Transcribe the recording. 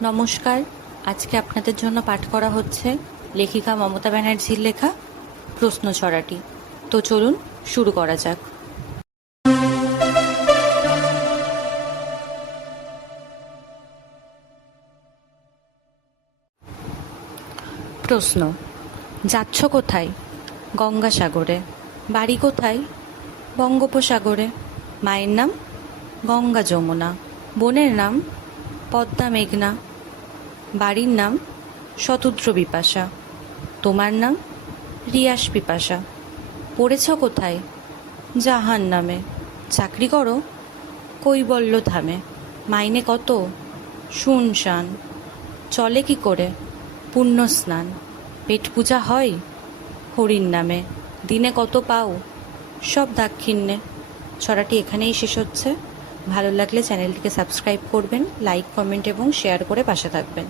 নমস্কার। আজকে আপনাদের জন্য পাঠ করা হচ্ছে লেখিকা মমতা ব্যানার্জির লেখা প্রশ্ন ছড়াটি। তো চলুন শুরু করা যাক। প্রশ্ন: যাচ্ছ কোথায়? গঙ্গাসাগরে। বাড়ি কোথায়? বঙ্গোপসাগরে। মায়ের নাম গঙ্গা যমুনা। বোনের নাম পদ্মা মেঘনা। বাড়ির নাম শতদ্র বিপাশা। তোমার নাম রিয়াস পিপাসা। পড়েছ কোথায়? জাহান নামে। চাকরি করো কৈবল্য ধামে। মাইনে কত? শুনশান। চলে কি করে? পুণ্য স্নান। পেট পূজা হয় হরির নামে। দিনে কত পাও? সব দাক্ষিণ্যে। ছড়াটি এখানেই শেষ হচ্ছে। ভালো লাগলে চ্যানেলটিকে সাবস্ক্রাইব করবেন, লাইক, কমেন্ট এবং শেয়ার করে পাশে থাকবেন।